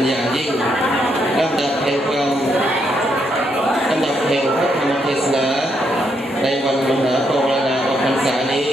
เป็นอย่างยิ่งลำดับแห่งความลำดับแห่งพระธรรมเทศนาในวันมหาปวารณาออกพรรษานี้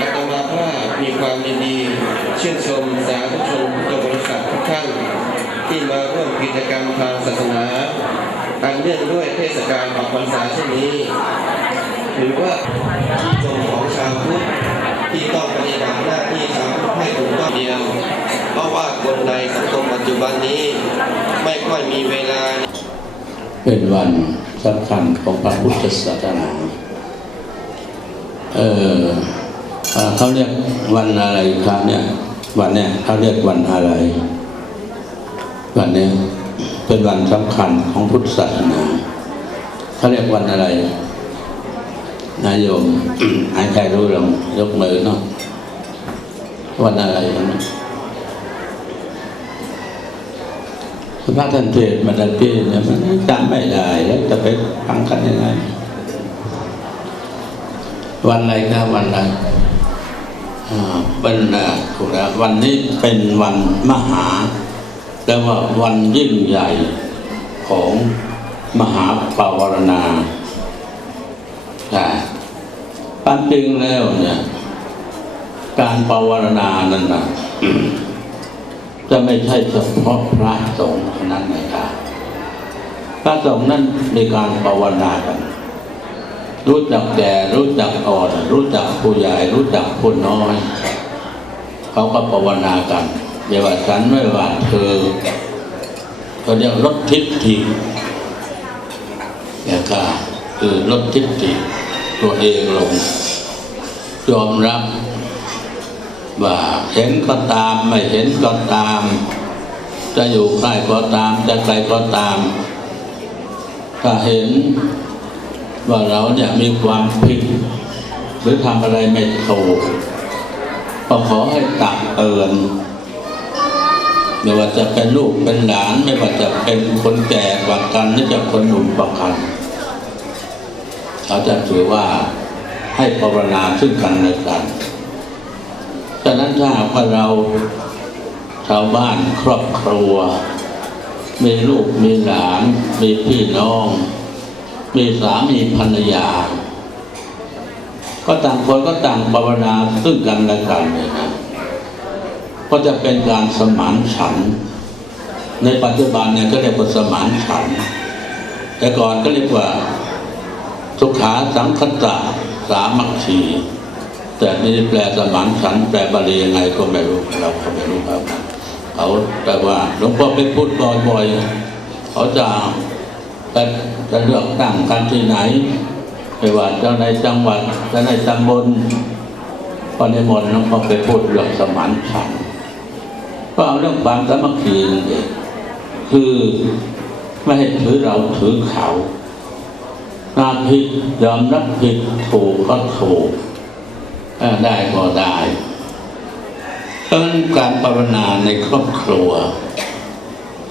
อาตมาภาพมีความยินดีชื่นชมสาธุชนพุทธบริษัททุกท่านที่มาร่วมกิจกรรมทางศาสนา อันเนื่องด้วยเทศกาลออกพรรษาเช่นนี้ ถือว่าที่จงของชาวพุทธ ที่ต้องปฏิบัติหน้าที่ชาวพุทธให้ถูกต้องเดียว เพราะว่าคนในสังคมปัจจุบันนี้ไม่ค่อยมีเวลา เป็นวันสำคัญของพระพุทธศาสนาเออเอ่อเขาเรียกวันอะไรครับเนี่ยวันเนี้ยเขาเรียกวันอะไร วันเนี้ยเป็นวันสำคัญของพุทธศาสนาเขาเรียกวันอะไร นายโยมหายใจรู้ลองยกมือเนาะวันอะไรวันนี้พระท่านเทศมาตะกี้เนี่ยมันจำไม่ได้แล้วจะไปฟังกันยังไง วันอะไรครับวันอะไรอ่าเป็นอ่าถูกแล้ววันนี้เป็นวันมหา แต่ว่าวันยิ่งใหญ่ของมหาปาวารณาามจริงแล้วเนี่ย การปาวารณานั้นนะจะไม่ใช่เฉพาะพระสงฆ์เท่านั้นนะครับพระสงฆ์นั้นมีการภาวนากัน รู้จักแก่รู้จักอ่อน รู้จักผู้ใหญ่ รู้จักผู้น้อย เขาก็ภาวนากันเดี๋ยวว่าฉันไม่ว่าเธอเขาเรียกลดทิฏฐิเนี่ยค่ะคือลดทิฏฐิ ตัวเองลง ยอมรับว่าเห็นก็ตามไม่เห็นก็ตาม จะอยู่ใกล้ก็ตาม จะไกลก็ตาม ถ้าเห็นว่าเราเนี่ยมีความผิด หรือทำอะไรไม่ถูกก็ขอให้ตักเตือนไม่ว่าจะเป็นลูกเป็นหลานไม่ว่าจะเป็นคนแก่กว่ากันหรือจะคนหนุ่มกว่ากัน เขาจะถือว่าให้ภาวนาซึ่งกันและกันฉะนั้นถ้าหากว่าเราชาวบ้านครอบครัว มีลูกมีหลาน มีพี่น้อง มีสามีภรรยา ก็ต่างคนก็ต่างภาวนาซึ่งกันและกันเลยนะก็จะเป็นการสมานฉันท์ในปัจจุบันเนี่ยก็เรียกว่าสมานฉันท์แต่ก่อนก็เรียกว่า สุขาสังคตะสามัคคีแต่นี่แปลสมานฉันแปลบาลียังไงก็ไม่รู้เราก็ไม่รู้ครับเขาแต่ว่าหลวงพ่อไปพูดบ่อยๆเขาจะจะจะเลือกตั้งกันที่ไหนไม่ว่าจ้าในจังหวัดจ้าในตำบลพอในมนต์หลวงพ่อไปพูดเรื่องสมานฉันก็เอาเรื่องความสามัคคีนั่นเองคือไม่ให้ถือเราถือเขา ถ้าผิดยอมรับผิดถูกก็ถูกได้ก็ได้เพราะนั้นการภาวนาในครอบครัว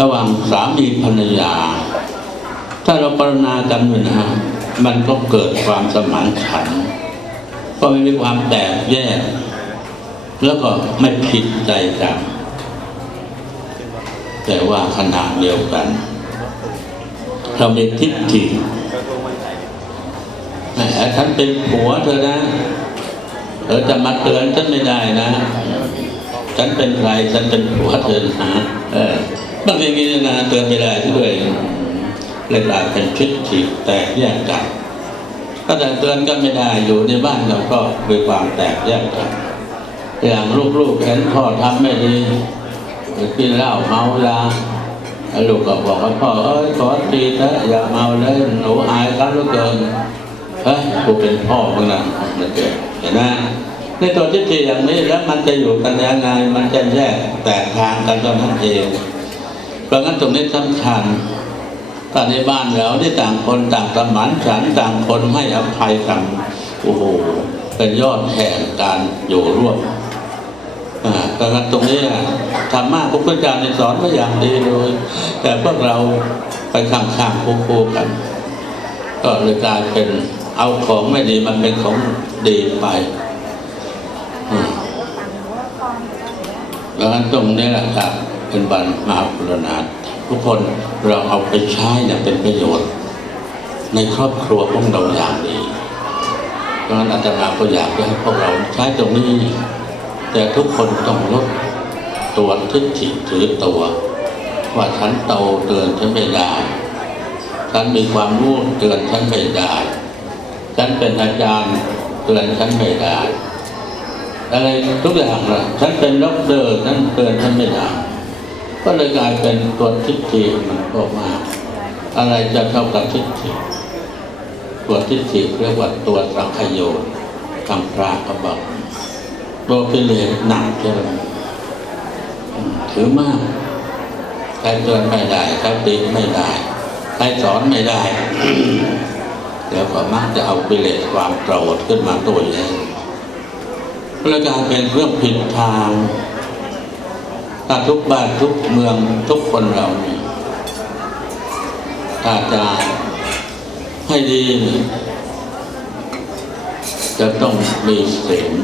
ระหว่างสามีภรรยา ถ้าเราภาวนากันอยู่นะมันก็เกิดความสมานฉันก็ไม่มีความแตกแยก แล้วก็ไม่ผิดใจกันแต่ว่าขณะเดียวกัน เรามีทิฏฐิ ฉันเป็นผัวเธอนะ เธอจะมาเตือนฉันไม่ได้นะ ฉันเป็นใครฉันเป็นผัวเธอนะเออบางทีมีนะเตือนไม่ได้ด้วยเลยกลายเป็นทิฏฐิแตกแยกกันก็แต่เตือนกันไม่ได้อยู่ในบ้านเราก็มีความแตกแยกกันอย่างลูกๆเห็นพ่อทำไม่ดีกินเหล้าเมายาลูกก็บอกว่าพ่อเอ้ยขอทีนะอย่าเมาเลยหนูอายกันเหลือเกิน เฮ้ยกูเป็นพ่อมึงนะมันเกิดเห็นไหมในตัวทิฏฐิอย่างนี้แล้วมันจะอยู่กันยังไงมันจะแยกแตกทางกันตอนนั้นเองเพราะงั้นตรงนี้สำคัญถ้าในบ้านเราที่ต่างคนต่างสมานฉันต่างคนให้อภัยกันโอ้โหเป็นยอดแห่งการอยู่ร่วมเพราะงั้นตรงนี้ธรรมะพระพุทธเจ้าสอนไว้อย่างดีเลย แต่พวกเราไปข้างๆคู่ๆกัน ก็เลยกลายเป็น เอาของไม่ดีมันเป็นของดีไปอืมแล้วตรงนี้แหละครับเป็นบันมหาปุรณาทุกคนเราเอาไปใช้เนี่ยเป็นประโยชน์ ในครอบครัวของเราอย่างดีเพราะฉะนั้นอาจารย์ก็อยากจะให้พวกเราใช้ตรงนี้ แต่ทุกคนต้องลดตัวทิฏฐิถือตัว ว่าฉันโตเตือนฉันไม่ได้ ฉันมีความรู้เตือนฉันไม่ได้ ฉันเป็นอาจารย์เตือนฉันไม่ได้อะไรทุกอย่างละฉันเป็นด็อกเตอร์ฉันเตือนฉันไม่ได้ก็เลยกลายเป็นตัวทิฏฐิมันก็มากอะไรจะเท่ากับทิฏฐิตัวทิฏฐิเรียกว่าตัวสังขโยชน์คำพระก็บอกตัวกิเลสหนักใช่ไหมอืมถือมากใครเตือนไม่ได้ใครติไม่ได้ใครสอนไม่ได้ เดี๋ยวก็มักจะเอากิเลสความโกรธขึ้นมาตัวเองแล้วกายเป็นเรื่องผิดทางถ้าทุกบ้านทุกเมืองทุกคนเราเนี่ยถ้าจะให้ดี จะต้องมีศีล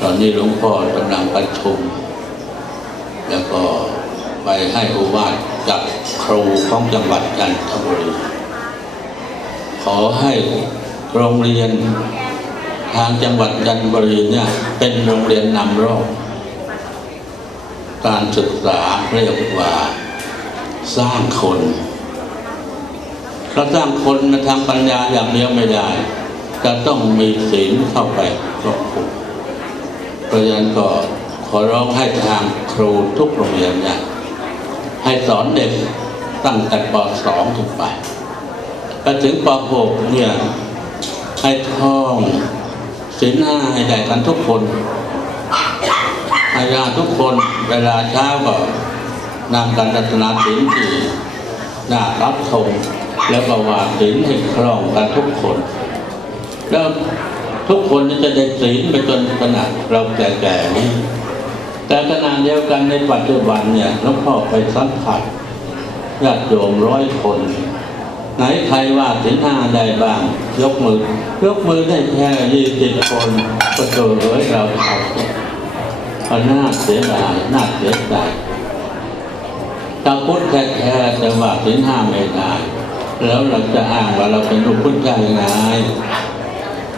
ตอนนี้หลวงพ่อกำลังประชุม แล้วก็ไปให้อุวาสกับครูของจังหวัดจันทบุรี อให้โรงเรียนทางจังหวัดจันทบุรีเนี่ยเป็นโรงเรียนนำร่องการศึกษาเรียกว่าสร้างคนเราสร้างคนในทางปัญญาอย่างเดียวไม่ได้จะต้องมีศีลเข้าไปครอบคุมเพราะฉะนั้นก็ขอร้องให้ทางครูทุกโรงเรียนเนี่ยให้สอนเด็กตั้งแต่ป .2 ถึงไป ไปถึงป .6 เนี่ยให้ท่องศีลห้าให้ได้กันทุกคนอาญาทุกคนเวลาเช้าก็นำการรัตนาศีลที่น้ารับธงแล้วก็ว่าศีลให้ครองกันทุกคน แล้วทุกคนจะได้ศีลไปจนขนาดเราแก่ๆนี้แต่ขณะเดียวกันในปัจจุบันเนี่ยหลวงพ่อไปสัมผัสญาติโยมร้อยคน ไหนใครว่าศีลห้าได้บ้าง ยกมือ ยกมือได้แค่ยี่สิบคนก็เจอเลยเราเอาก็น่าเสียดายน่าเสียใจชาพุทธแท้แต่ว่าศีลห้าไม่ได้แล้วเราจะอ้างว่าเราเป็นลูกพุทธได้ยังไง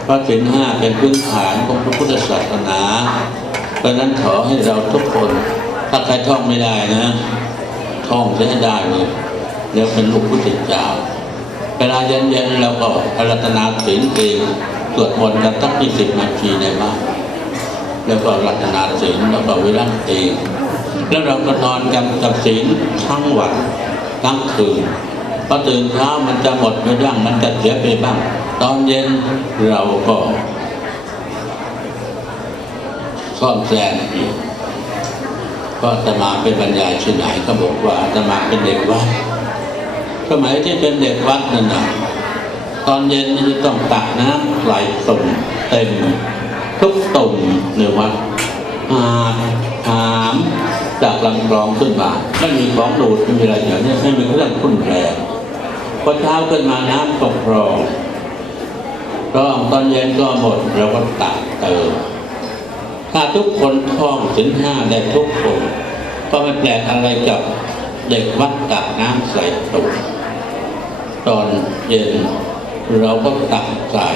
เพราะศีลห้าเป็นพื้นฐานของพระพุทธศาสนาเพราะนั้นขอให้เราทุกคน ถ้าใครท่องไม่ได้นะ ท่องจะให้ได้เลยเดี๋ยวเป็นลูกพุทธเจ้า เวลาเย็นๆเราก็อารัตนาศีลเองสวดมนต์กันสักยี่สิบนาทีในบ้านแล้วก็รัตนาศีลแล้วก็วิรัตเองแล้วเราก็นอนกันกับศีลทั้งวันทั้งคืนพอตื่นเช้ามันจะหมดไปบ้างมันจะเสียไปบ้าง ตอนเย็นเราก็ซ่อมแซมอีกก็อาตมาเป็นบรรยายที่ไหนก็บอกว่าอาตมาเป็นเด็กวัด สมัยที่เป็นเด็กวัดนั่นนะตอนเย็นนี่จะต้องตักน้ำไหลตุ่มเต็ม ทุกตุ่มในวัดหาหามจากลำคลองขึ้นมาไม่มีของดูดไม่มีอะไรอย่างนี้ไม่มีเครื่องทุ่นแรงพอเช้าขึ้นมาน้ำตกคลองรองตอนเย็นก็หมดเราก็ตักเติมถ้าทุกคนท่องถึงห้าได้ทุกคน ก็ไม่แปลกอะไรกับเด็กวัดตักน้ำใส่ตุ่ม ตอนเย็น เราก็ตักใส่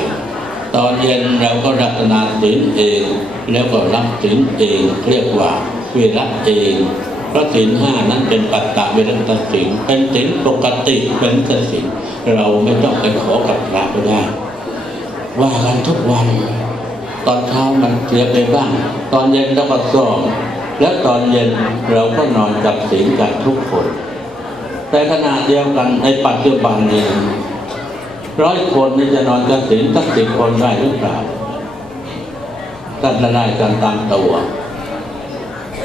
ตอนเย็นเราก็รัตนาศีลเอง แล้วก็รับศีลเองเรียกว่าเวรเองเพราะศีลห้านั้นเป็นปัตตะเวรัตศีลเป็นศีลปกติเป็นศีลเราไม่ต้องไปขอกับพระก็ได้ว่ากันทุกวัน ตอนเช้ามันเสียไปบ้าง ตอนเย็นเราก็ซ้อมแล้วตอนเย็นเราก็นอนกับศีลกันทุกคน แต่ขณะเดียวกันในปัจจุบันนี้ร้อยคนนี่จะนอนกันศีลสักสิบคนได้หรือเปล่ากันละได้กันตามตัว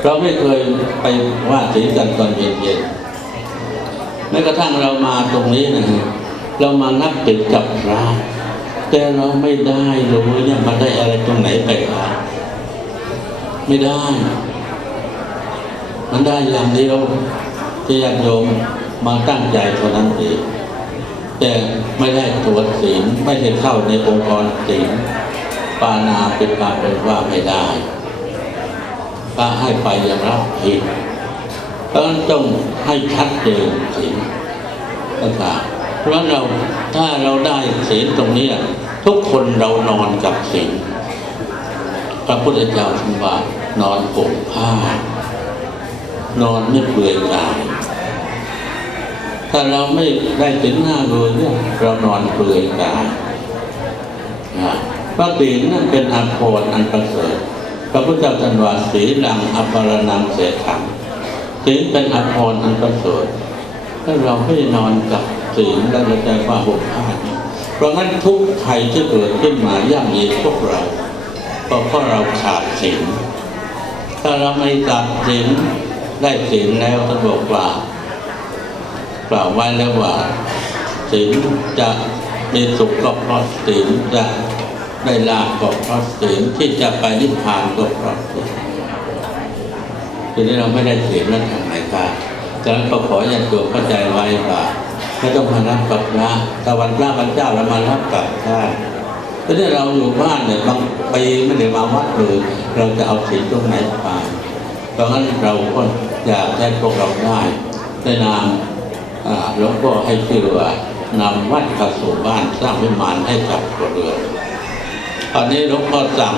เราไม่เคยไปว่าศีกันตอนเย็นๆแม้กระทั่งเรามาตรงนี้นะฮะเรามานับติดกับพระแต่เราไม่ได้เลยเนี่ยมันได้อะไรตรงไหนไปครับไม่ได้ มันได้อย่างเดียวที่ญาติโยม มาตั้งใจเท่านั้นเองแต่ไม่ได้ตรวจศีลไม่ได้เข้าในองค์กรศีลปานาเป็นปาเป็นว่าไม่ได้ก็ให้ไปย่างรับผิดเพราะฉะนั้นต้องให้ชัดเจนสินนะครับเพราะเราถ้าเราได้ศีลตรงนี้ทุกคนเรานอนกับศีลพระพุทธเจ้าท่านว่านอนห่มผ้านอนไม่เปลือยกาย ถ้าเราไม่ได้ศีลห้าเลยเนี่ยเรานอนเปลือยกายพระศีลนั่นเป็นอภรณ์อันประเสริฐพระพุทธเจ้าตรัสว่าศีลังอัปรนังเสถังศีลเป็นอภรณ์อันประเสริฐถ้าเราไม่นอนกับศีลแล้วเราจะว่าห่มผ้าเนี่ยเพราะงั้นทุกภัยที่เกิดขึ้นมาย่ำยีพวกเราก็เพราะเราขาดศีลถ้าเราไม่ตัดศีลได้ศีลแล้วท่านบอกว่า กล่าวไว้แล้วว่าศีลจะมีสุขก็เพราะศีลจะได้ลาภก็เพราะศีลที่จะไปนิพพานก็เพราะศีลทีนี้เราไม่ได้ศีลแล้วทำไงครับฉะนั้นก็ขอญาติโยมเข้าใจไว้ว่าไม่ต้องมารับกับพระต่วันพระวันเจ้าเรามารับกับได้ทีนี้เราอยู่บ้านเนี่ยบางปีไม่ได้มาวัดเลยเราจะเอาศีลตรงไหนไปเพราะงั้นเราก็อยากให้พวกเราได้ในนาม อ่าหลวงพ่อให้ชื่อว่านำวัดเข้าสู่บ้านสร้างวิมานให้กับตัวเรือนตอนนี้หลวงพ่อสั่ง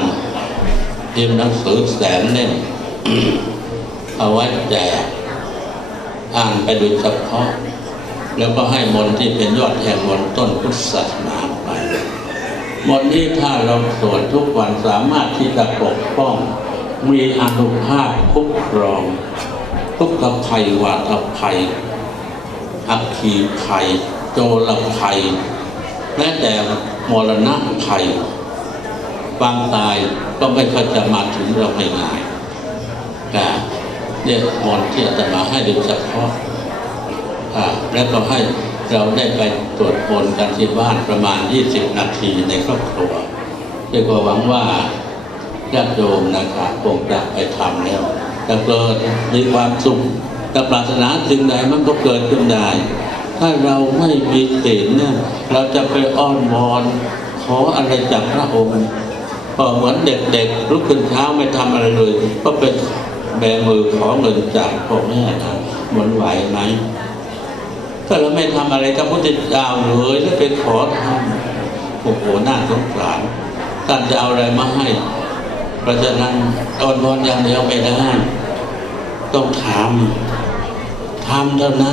พิมพ์หนังสือแสนเล่มเอาไว้แจกอ่านไปโดยเฉพาะ แล้วก็ให้มนที่เป็นยอดแห่งมนต์ต้นพุทธศาสนาไปมนต์นี้ถ้าเราสวดทุกวันสามารถที่จะปกป้อง มีอนุภาพคุ้มครองทุกขภัยวาทภัย อัคคีภัย โจรภัยแม้แต่มรณะภัย บางตายก็ไม่ค่อยจะมาถึงเราง่ายๆนะเนี่ยมนที่อาตมาให้โดยเฉพาะอ่าแล้วก็ให้เราได้ไปตรวจมนกันที่บ้านประมาณ 20 นาทีในครอบครัวเรียกว่าหวังว่าญาติโยมนะครับคงจะไปทำแล้วจะเกิดมีความสุข แต่ปรารถนาสิ่งใดมันก็เกิดขึ้นได้ ถ้าเราไม่มีศีลเนี่ยเราจะไปอ้อนวอนขออะไรจากพระองค์ก็เหมือนเด็กๆลุกขึ้นเช้าไม่ทำอะไรเลย ก็เป็นแบมือขอเงินจากพ่อแม่นะมันไหวไหมถ้าเราไม่ทำอะไรกับพระพุทธเจ้าเลยแล้วไปขอทำโอ้โหน่าสงสารท่านจะเอาอะไรมาให้ เพราะฉะนั้นตอนวอนอย่างเดียวไม่ได้ต้องทำ ทำเท่านั้น